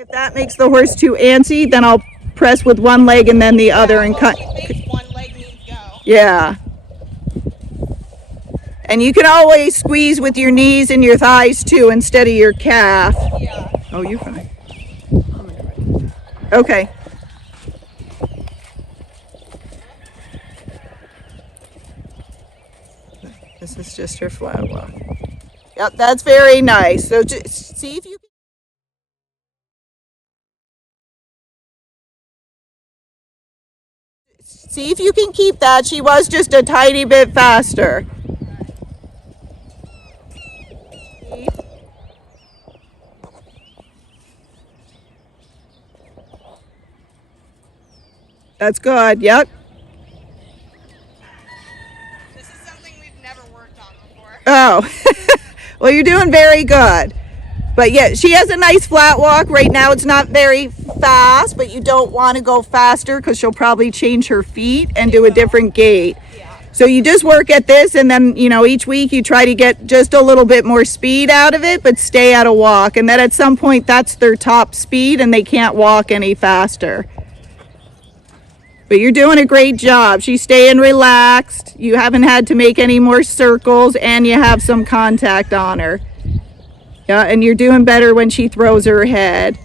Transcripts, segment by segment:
If that makes the horse too antsy, then I'll press with one leg and then the other and cut. One leg needs to go. Yeah. And you can always squeeze with your knees and your thighs too instead of your calf. Yeah. Oh, you're fine. Okay. This is just her flat walk. Yep, that's very nice. So just see if you can. See if you can keep that. She was just a tiny bit faster. That's good. Yep. This is something we've never worked on before. Oh, well, you're doing very good. But yeah, she has a nice flat walk. Right now it's not very fast, but you don't want to go faster because she'll probably change her feet and do a different gait. Yeah. So you just work at this, and then, you know, each week you try to get just a little bit more speed out of it, but stay at a walk. And then at some point that's their top speed and they can't walk any faster. But you're doing a great job. She's staying relaxed. You haven't had to make any more circles, and you have some contact on her. Yeah, and you're doing better when she throws her head.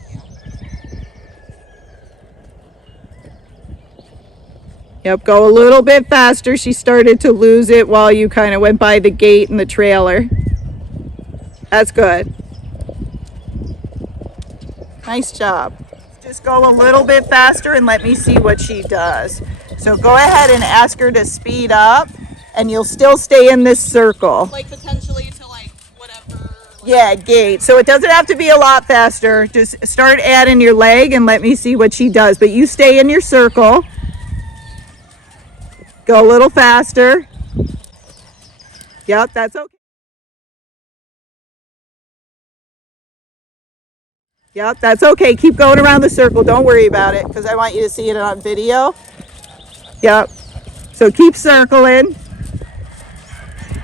Yep, go a little bit faster. She started to lose it while you kind of went by the gate and the trailer. That's good. Nice job. Just go a little bit faster and let me see what she does. So go ahead and ask her to speed up, and you'll still stay in this circle. Like potentially to like whatever. Yeah, gait. So it doesn't have to be a lot faster. Just start adding your leg and let me see what she does. But you stay in your circle. Go a little faster. Yep, that's okay. Yep, that's okay. Keep going around the circle. Don't worry about it because I want you to see it on video. Yep. So keep circling.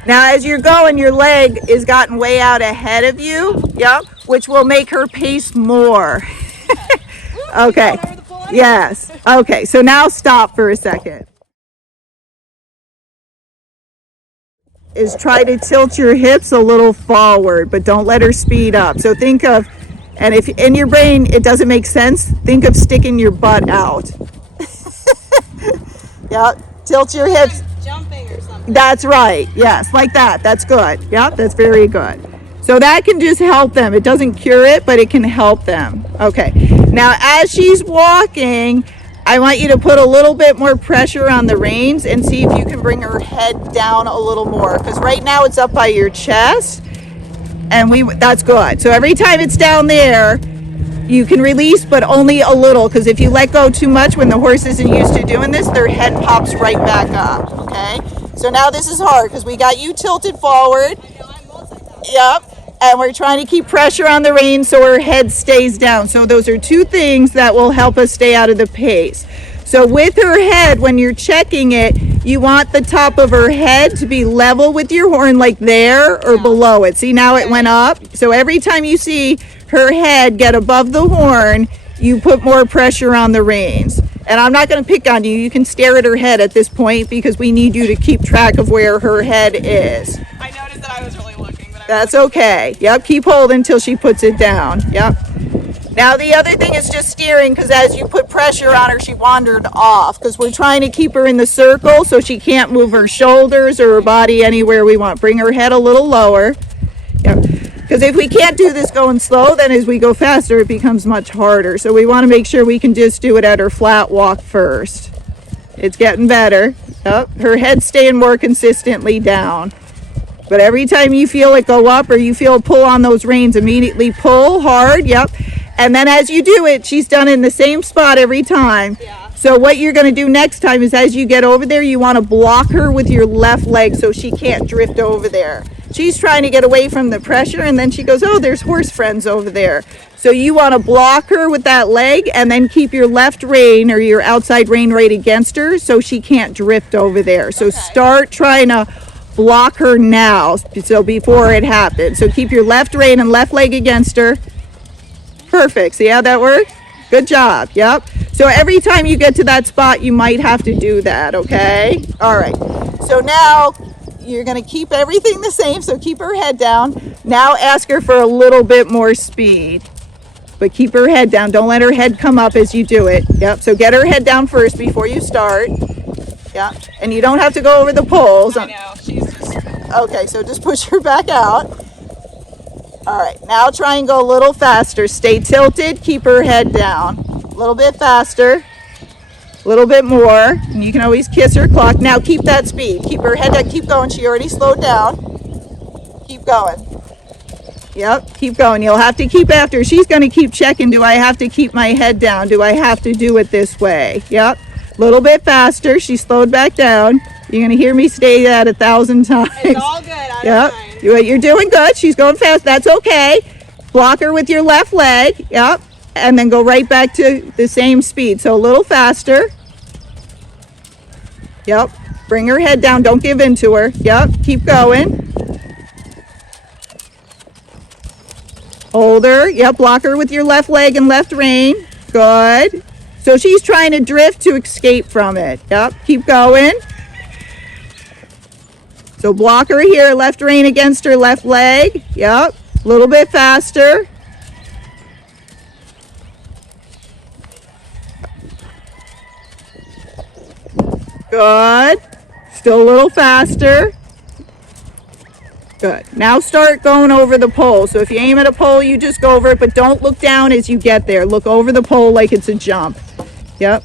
Now as you're going, your leg is gotten way out ahead of you. Yep. Which will make her pace more. Okay. Yes. Okay. So now stop for a second. Is try to tilt your hips a little forward, but don't let her speed up. So think of, and if in your brain it doesn't make sense, think of sticking your butt out. Yeah, tilt your hips. Like jumping or something. That's right. Yes, like that. That's good. Yeah, that's very good. So that can just help them. It doesn't cure it, but it can help them. Okay. Now, as she's walking, I want you to put a little bit more pressure on the reins and see if you can bring her head down a little more. Because right now it's up by your chest, and that's good. So every time it's down there, you can release, but only a little. Because if you let go too much when the horse isn't used to doing this, their head pops right back up. Okay. So now this is hard because we got you tilted forward. Yep. And we're trying to keep pressure on the reins so her head stays down. So those are two things that will help us stay out of the pace. So with her head, when you're checking it, you want the top of her head to be level with your horn, like there or below it. See, now it went up. So every time you see her head get above the horn, you put more pressure on the reins. And I'm not going to pick on you. You can stare at her head at this point because we need you to keep track of where her head is. I noticed that I was really looking. That's okay. Yep, keep holding until she puts it down. Yep. Now the other thing is just steering, because as you put pressure on her, she wandered off, because we're trying to keep her in the circle so she can't move her shoulders or her body anywhere we want. Bring her head a little lower. Yep. Because if we can't do this going slow, then as we go faster, it becomes much harder. So we want to make sure we can just do it at her flat walk first. It's getting better. Yep. Her head's staying more consistently down. But every time you feel it go up or you feel a pull on those reins, immediately pull hard. Yep. And then as you do it, she's done in the same spot every time. Yeah. So what you're going to do next time is, as you get over there, you want to block her with your left leg so she can't drift over there. She's trying to get away from the pressure, and then she goes, oh, there's horse friends over there. So you want to block her with that leg and then keep your left rein or your outside rein right against her so she can't drift over there. So start trying to block her now, so before it happens. So keep your left rein and left leg against her. Perfect. See how that works? Good job. Yep. So every time you get to that spot, you might have to do that, okay? All right. So now you're going to keep everything the same. So keep her head down. Now ask her for a little bit more speed. But keep her head down. Don't let her head come up as you do it. Yep. So get her head down first before you start. Yeah. And you don't have to go over the poles. I know. She's just... Okay, so just push her back out. All right, now try and go a little faster. Stay tilted, keep her head down. A little bit faster, a little bit more. And you can always kiss her clock. Now keep that speed. Keep her head down, keep going. She already slowed down. Keep going. Yep, keep going. You'll have to keep after. She's gonna keep checking. Do I have to keep my head down? Do I have to do it this way? Yep, a little bit faster. She slowed back down. You're gonna hear me say that 1,000 times. It's all good. I don't Yep. mind. You're doing good. She's going fast. That's okay. Block her with your left leg. Yep. And then go right back to the same speed. So a little faster. Yep. Bring her head down. Don't give in to her. Yep. Keep going. Hold her. Yep. Block her with your left leg and left rein. Good. So she's trying to drift to escape from it. Yep. Keep going. So block her here, left rein against her left leg. Yep, a little bit faster. Good. Still a little faster. Good. Now start going over the pole. So if you aim at a pole, you just go over it, but don't look down as you get there. Look over the pole like it's a jump. Yep.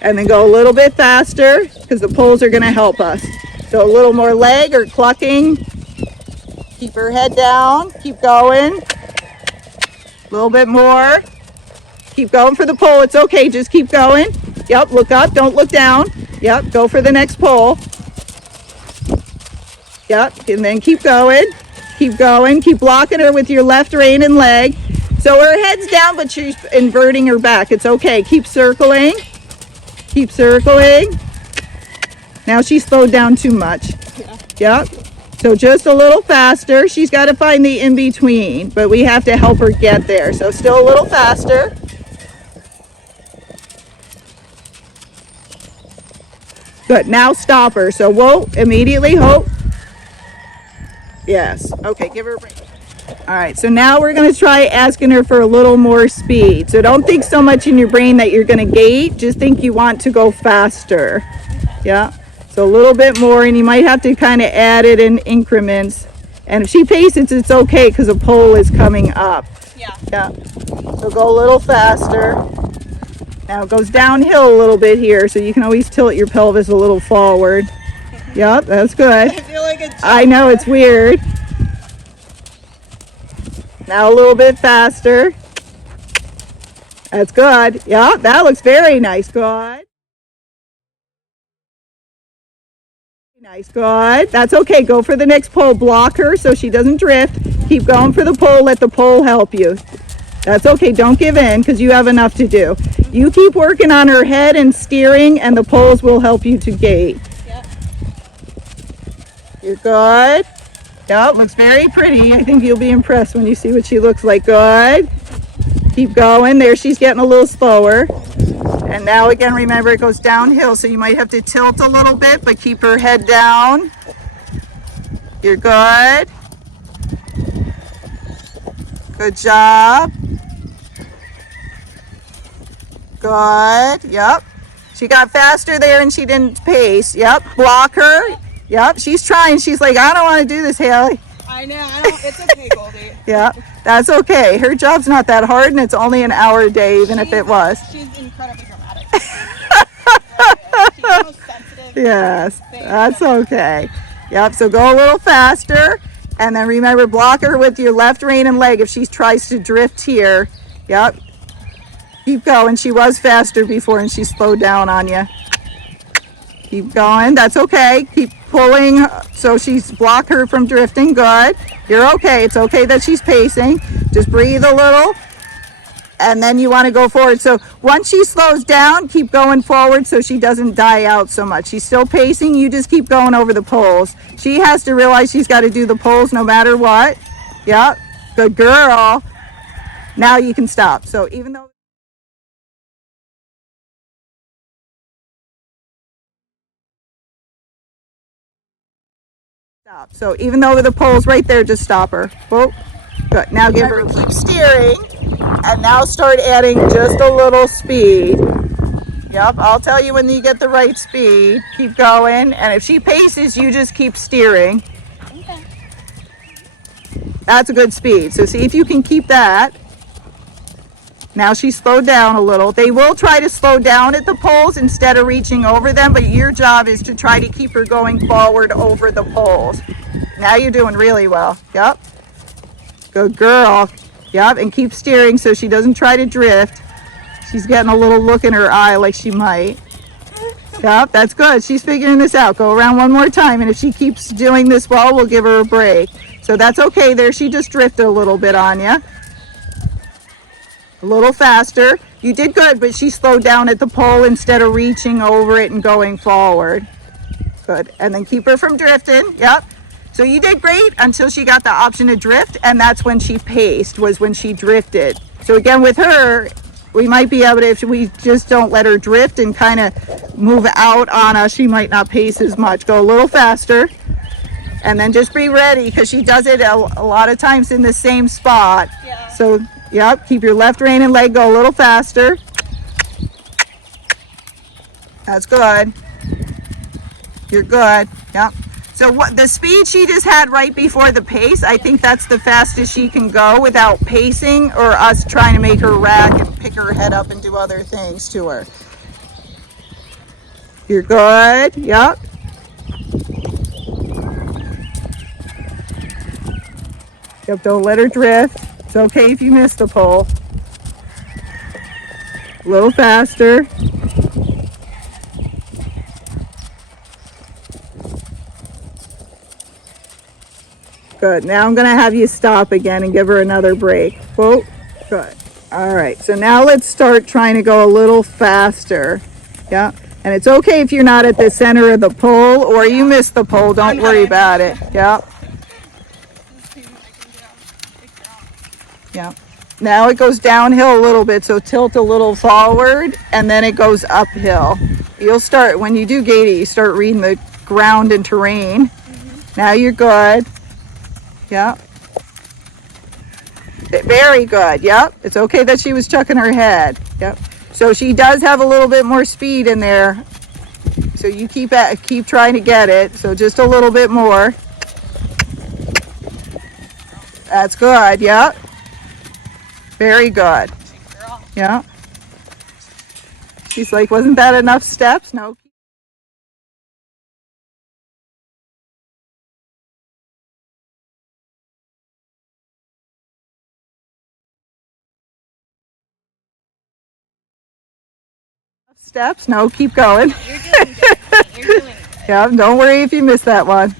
And then go a little bit faster because the poles are going to help us. So a little more leg or clucking. Keep her head down. Keep going. A little bit more. Keep going for the pole. It's okay. Just keep going. Yep. Look up. Don't look down. Yep. Go for the next pole. Yep. And then keep going. Keep going. Keep blocking her with your left rein and leg. So her head's down, but she's inverting her back. It's okay. Keep circling. Keep circling. Now she slowed down too much. Yeah. Yep. So just a little faster. She's got to find the in-between, but we have to help her get there. So still a little faster. Good. Now stop her. So whoa, immediately hope. Yes. Okay, give her a break. All right, so now we're going to try asking her for a little more speed. So don't think so much in your brain that you're going to gate. Just think you want to go faster. Yeah. So a little bit more, and you might have to kind of add it in increments. And if she paces, it's okay because a pole is coming up. Yeah. Yeah. So go a little faster. Now it goes downhill a little bit here, so you can always tilt your pelvis a little forward. Yep, that's good. I feel like a jump. I know, it's weird. Now a little bit faster. That's good. Yeah, that looks very nice. Good. Nice, good. That's okay. Go for the next pole. Block her so she doesn't drift. Keep going for the pole. Let the pole help you. That's okay. Don't give in because you have enough to do. You keep working on her head and steering, and the poles will help you to gate. Yep. You're good. Yep, looks very pretty. I think you'll be impressed when you see what she looks like. Good. Keep going. There, she's getting a little slower. And now again, remember it goes downhill, so you might have to tilt a little bit, but keep her head down. You're good. Good job. Good. Yep. She got faster there and she didn't pace. Yep. Block her. Yep. She's trying. She's like, I don't want to do this, Haley. I know. It's okay, Goldie. Yeah. That's okay. Her job's not that hard, and it's only an hour a day, even if it was. She's incredibly dramatic. She's the most sensitive. Yes. That's okay. Yep. So go a little faster. And then remember, block her with your left rein and leg if she tries to drift here. Yep. Keep going. She was faster before and she slowed down on you. Keep going. That's okay. Keep pulling so she's block her from drifting. Good. You're okay. It's okay that she's pacing. Just breathe a little. And then you want to go forward. So once she slows down, keep going forward so she doesn't die out so much. She's still pacing. You just keep going over the poles. She has to realize she's got to do the poles no matter what. Yep. Good girl. Now you can stop. So even though the pole's right there, just stop her. Whoa. Good. Now give her, keep steering, and now start adding just a little speed. Yep, I'll tell you when you get the right speed. Keep going, and if she paces, you just keep steering. Okay. That's a good speed. So see if you can keep that. Now she's slowed down a little. They will try to slow down at the poles instead of reaching over them, but your job is to try to keep her going forward over the poles. Now you're doing really well. Yep. Good girl. Yep, and keep steering so she doesn't try to drift. She's getting a little look in her eye like she might. Yep, that's good. She's figuring this out. Go around one more time, and if she keeps doing this well, we'll give her a break. So that's okay there. She just drifted a little bit on you. A little faster. You did good, but she slowed down at the pole instead of reaching over it and going forward. Good. And then keep her from drifting. Yep. So you did great until she got the option to drift, and that's when she paced, was when she drifted. So again, with her, we might be able to, if we just don't let her drift and kind of move out on us, she might not pace as much. Go a little faster, and then just be ready, because she does it a lot of times in the same spot. Yeah. So, yep, keep your left rein and leg, go a little faster. That's good. You're good. Yep. So what the speed she just had right before the pace, I think that's the fastest she can go without pacing or us trying to make her rack and pick her head up and do other things to her. You're good. Yep. Yep, don't let her drift. It's okay if you miss the pole. A little faster. Good. Now I'm going to have you stop again and give her another break. Whoa. Good. All right. So now let's start trying to go a little faster. Yeah. And it's okay if you're not at the center of the pole or you miss the pole. Don't worry about it. Yeah. Yeah. Now it goes downhill a little bit. So tilt a little forward and then it goes uphill. You'll start, when you do Gaited, you start reading the ground and terrain. Now you're good. Yep. Very good. Yep. It's okay that she was chucking her head. Yep. So she does have a little bit more speed in there. So you keep trying to get it. So just a little bit more. That's good. Yep. Very good. Yep. She's like, wasn't that enough steps? No. Steps? No, keep going. You're doing good. You're doing it. Yeah, don't worry if you miss that one.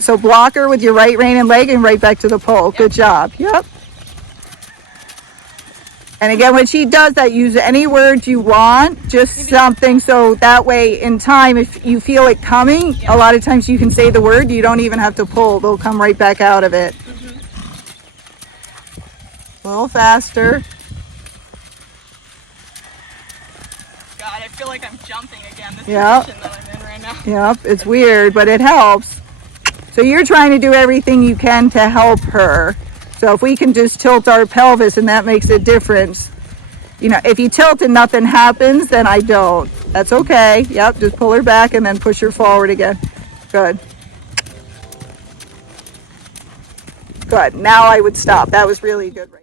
So block her with your right rein and leg and right back to the pole. Yep. Good job. Yep. And again, when she does that, use any words you want, just something, so that way in time, if you feel it coming, a lot of times you can say the word, you don't even have to pull. They'll come right back out of it. A little faster. God, I feel like I'm jumping again. This Yep. position that I'm in right now. Yep, it's weird, but it helps. So you're trying to do everything you can to help her. So if we can just tilt our pelvis and that makes a difference. You know, if you tilt and nothing happens, then I don't. That's okay. Yep, just pull her back and then push her forward again. Good. Good. Now I would stop. That was really good. Right.